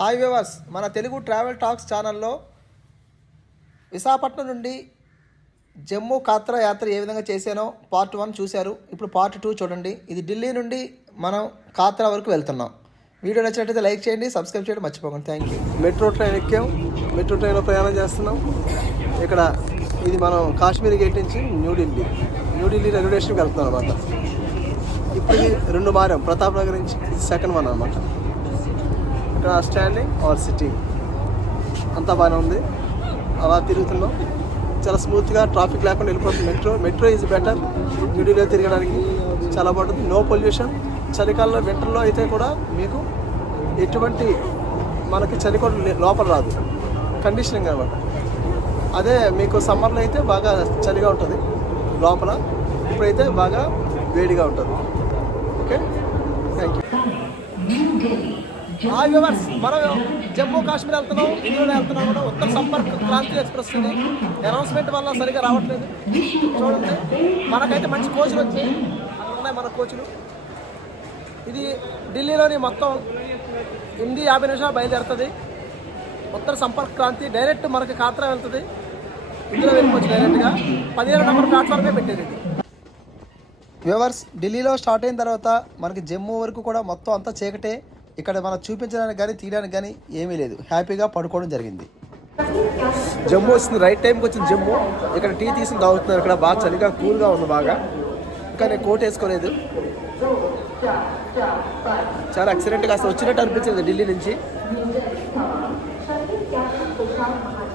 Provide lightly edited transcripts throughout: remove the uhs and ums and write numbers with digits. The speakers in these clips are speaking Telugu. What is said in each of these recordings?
హాయ్ వ్యూవర్స్, మన తెలుగు ట్రావెల్ టాక్స్ ఛానల్లో విశాఖపట్నం నుండి జమ్మూ కాత్రా యాత్ర ఏ విధంగా చేశానో పార్ట్ 1 చూశారు. ఇప్పుడు పార్ట్ 2 చూడండి. ఇది ఢిల్లీ నుండి మనం కాత్రా వరకు వెళ్తున్నాం. వీడియో నచ్చినట్లయితే లైక్ చేయండి, సబ్స్క్రైబ్ చేయడం మర్చిపోకండి. Thank you. మెట్రో ట్రైన్ ఎక్కాం, మెట్రో ట్రైన్లో ప్రయాణం చేస్తున్నాం. ఇక్కడ ఇది మనం కాశ్మీర్ గేట్ నుంచి న్యూఢిల్లీ రైల్వే స్టేషన్కి వెళ్తున్నాం అనమాట. ఇప్పుడు 2 మారాం, ప్రతాప్ నగర్ నుంచి సెకండ్ 1 అనమాట. ఇక్కడ స్టాండింగ్ ఆర్ సిట్టింగ్ అంతా బాగానే ఉంది. అలా తిరుగుతున్నాం, చాలా స్మూత్గా, ట్రాఫిక్ లేకుండా వెళ్ళిపోతుంది. Metro is better. న్యూఢిల్లీలో తిరగడానికి చాలా బాగుంటుంది. No pollution. చలికాలంలో వింటర్లో అయితే కూడా మీకు ఎటువంటి మనకి చలి కూడా లోపల రాదు, కండిషనింగ్ అనమాట. అదే మీకు సమ్మర్లో అయితే బాగా చలిగా ఉంటుంది లోపల, ఇప్పుడైతే బాగా వేడిగా ఉంటుంది. Okay, thank you. Hi viewers, మనం జమ్మూ కాశ్మీర్ వెళ్తున్నాం. ఇండియాలో వెళ్తున్నాం కూడా. ఉత్తర సంపర్క్ క్రాంతి ఎక్స్ప్రెస్ ఉంది. అనౌన్స్మెంట్ వల్ల సరిగా రావట్లేదు. చూడండి, మనకైతే మంచి కోచ్లు వచ్చాయి. అక్కడ ఉన్నాయి మన కోచ్లు. ఇది ఢిల్లీలోని మొత్తం 8:50 నిమిషాలు బయలుదేరుతుంది. ఉత్తర సంపర్క్ క్రాంతి డైరెక్ట్ మనకి కాత్రా వెళ్తుంది. ఇందులో వెళ్ళిపోవచ్చు డైరెక్ట్గా. 15 నెంబర్ ప్లాట్ఫామ్కే పెట్టేది ఇది. వ్యూవర్స్, ఢిల్లీలో స్టార్ట్ అయిన తర్వాత మనకి జమ్మూ వరకు కూడా మొత్తం అంతా చీకటే. ఇక్కడ మనం చూపించడానికి కానీ తీయడానికి కానీ ఏమీ లేదు. హ్యాపీగా పడుకోవడం జరిగింది. జమ్మూ వచ్చింది, రైట్ టైంకి వచ్చింది జమ్మూ. ఇక్కడ టీ తీసుకుని తాగుతున్నారు. ఇక్కడ బాగా చలిగా కూల్గా ఉంది బాగా. ఇంకా నేను కోట్ వేసుకోలేదు. చాలా ఎక్సలెంట్గా అసలు వచ్చినట్టు అనిపించలేదు. ఢిల్లీ నుంచి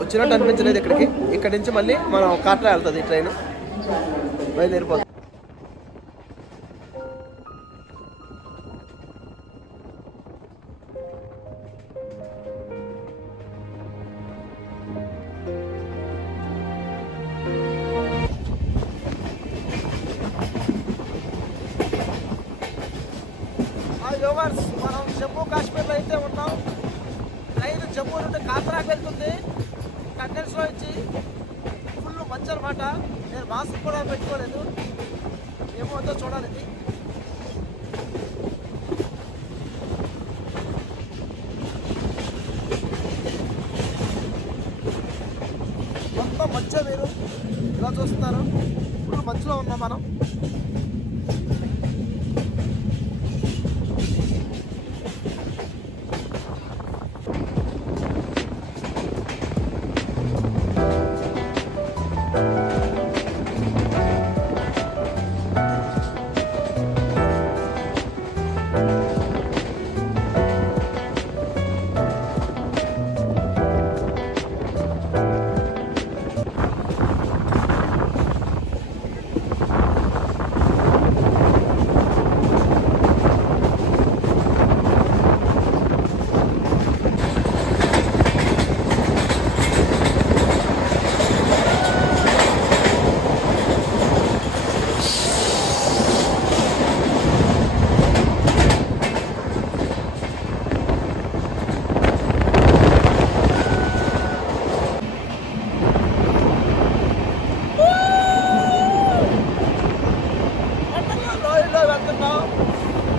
వచ్చినట్టు అనిపించలేదు ఇక్కడికి. ఇక్కడ నుంచి మళ్ళీ మనం కాట్రా వెళ్తుంది ట్రైన్, బయలుదేరిపోతుంది. వ్యూవర్స్, మనం జమ్మూ కాశ్మీర్లో అయితే ఉన్నాం. ట్రైన్ జమ్మూ నుండి కాత్రాకి వెళ్తుంది. టన్నెల్స్లో వచ్చి ఫుల్ మంచు అనమాట. నేను మాస్క్ కూడా పెట్టుకోలేదు. ఏమవుతుందో చూడాలి. ఇది మొత్తం మంచు. మీరు ఇలా చూస్తున్నారు, ఫుల్ మంచులో ఉన్నాం మనం.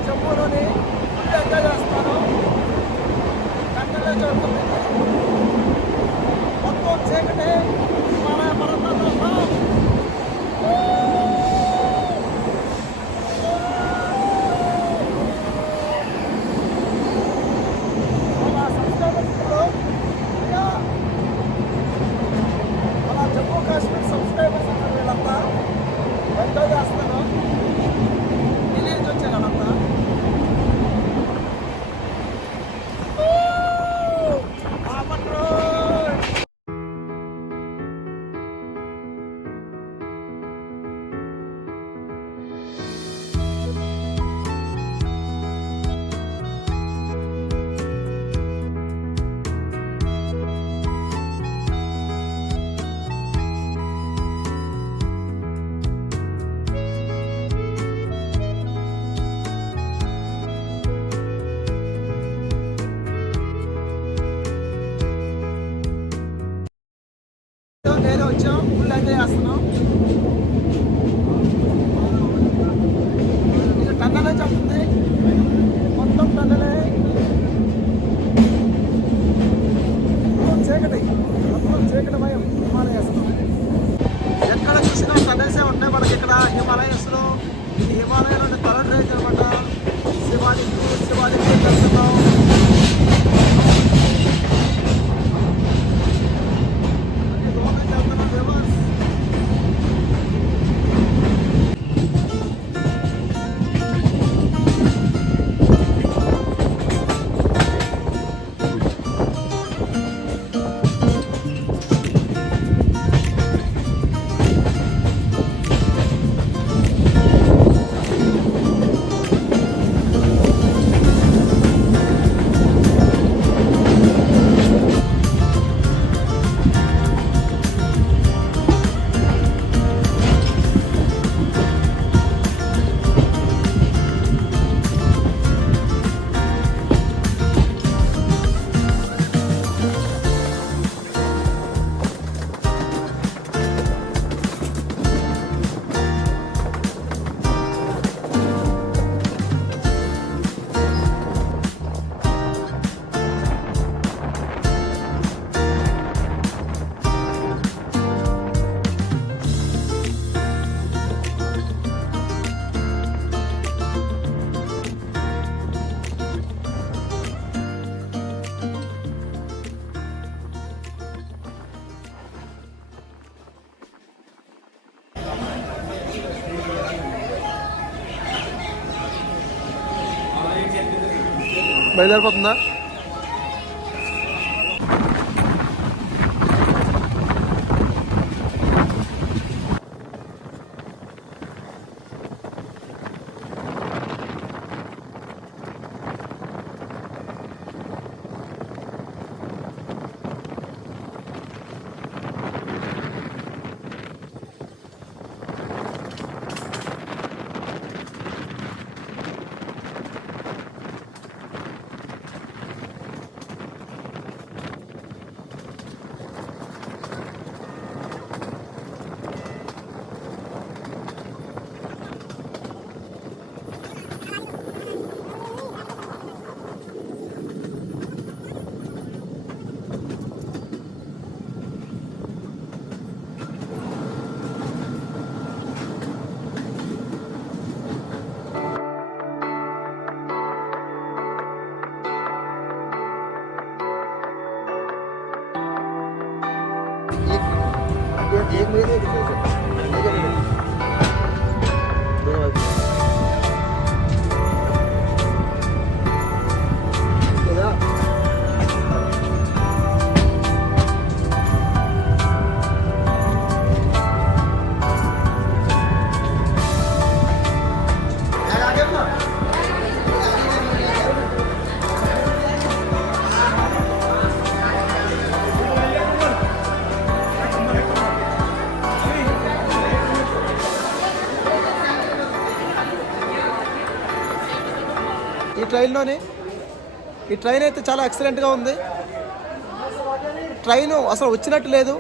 జమ్మూలోని ఎంజాయ్ చేస్తాను. కంటెల్లో చూస్తుంది మొత్తం చీకటి. అలా జమ్మూ కాశ్మీర్ సబ్స్క్రైబర్స్ అన్నారు. వీళ్ళంతా ఎంజాయ్ చేస్తాను. ఢిల్లీ నుంచి వచ్చాను వాళ్ళంతా. నేను వచ్చాం, ఫుల్ ఎంజాయ్ చేస్తున్నాం. ఇది టన్నెల్ చెప్తుంది, మొత్తం టన్నెలే. చీకటి, మొత్తం చీకటిమయం హిమాలయాస్లో. ఎక్కడ చూసినా టనెల్సే ఉంటాయి మనకి ఇక్కడ హిమాలయస్లో. ఇది హిమాలయాలోని థర్డ్ రేంజ్ అనమాట. శివాలిక్ వెళ్తున్నాం. బయలుదేరిపోతుందా? एक महीने ఈ ట్రైన్ అయితే చాలా ఎక్సలెంట్గా ఉంది. ట్రైను అసలు వచ్చినట్టు లేదు.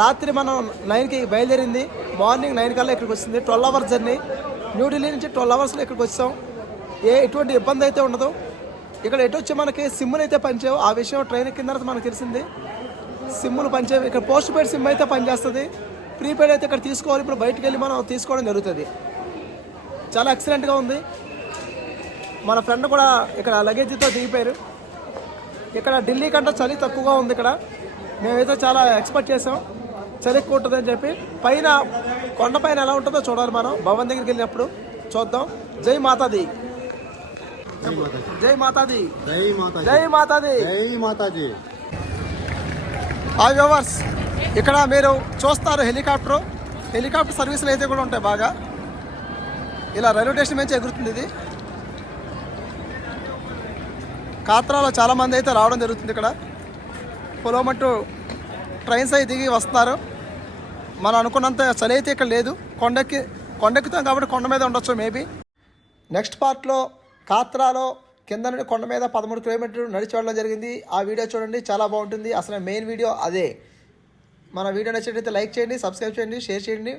రాత్రి మనం 9కి బయలుదేరింది, మార్నింగ్ 9 కల్లా ఇక్కడికి వచ్చింది. 12 అవర్స్ జర్నీ. న్యూఢిల్లీ నుంచి 12 అవర్స్లో ఇక్కడికి వచ్చాం. ఎటువంటి ఇబ్బంది అయితే ఉండదు. ఇక్కడ ఎటు వచ్చి మనకి సిమ్ములు అయితే పనిచేయవు. ఆ విషయం ట్రైన్ ఎక్కిన తర్వాత మనకు తెలిసింది. సిమ్ములు పనిచేయవు. ఇక్కడ పోస్ట్ పెయిడ్ సిమ్ అయితే పనిచేస్తుంది. ప్రీపెయిడ్ అయితే ఇక్కడ తీసుకోవాలి. ఇప్పుడు బయటకు వెళ్ళి మనం తీసుకోవడం జరుగుతుంది. చాలా ఎక్సలెంట్గా ఉంది. మన ఫ్రెండ్ కూడా ఇక్కడ లగేజీతో దిగిపోయారు. ఇక్కడ ఢిల్లీ కంటే చలి తక్కువగా ఉంది. ఇక్కడ మేమైతే చాలా ఎక్స్పెక్ట్ చేసాం చలి ఎక్కువ ఉంటుందని చెప్పి. పైన కొండపైన ఎలా ఉంటుందో చూడాలి. మనం భవన్ దగ్గరికి వెళ్ళినప్పుడు చూద్దాం. జై మాతాది, జై మాతాది, జై మాతాది, జై మాతాది. హాయ్ వ్యూవర్స్, ఇక్కడ మీరు చూస్తారు హెలికాప్టర్ సర్వీసులు అయితే కూడా ఉంటాయి బాగా. ఇలా రైల్వే స్టేషన్ నుంచి ఎగురుతుంది ఇది. కాత్రాలో చాలామంది అయితే రావడం జరుగుతుంది. ఇక్కడ పొలోమట్టు ట్రైన్స్ అయితే దిగి వస్తున్నారు. మనం అనుకున్నంత చలి అయితే ఇక్కడ లేదు. కొండెక్కుతాం కాబట్టి కొండ మీద ఉండొచ్చు మేబీ. నెక్స్ట్ పార్ట్లో కాత్రాలో కింద నుండి కొండ మీద 13 కిలోమీటర్లు నడిచి వెళ్ళడం జరిగింది. ఆ వీడియో చూడండి, చాలా బాగుంటుంది. అసలు మెయిన్ వీడియో అదే. మన వీడియో నచ్చినట్లయితే లైక్ చేయండి, సబ్స్క్రైబ్ చేయండి, షేర్ చేయండి.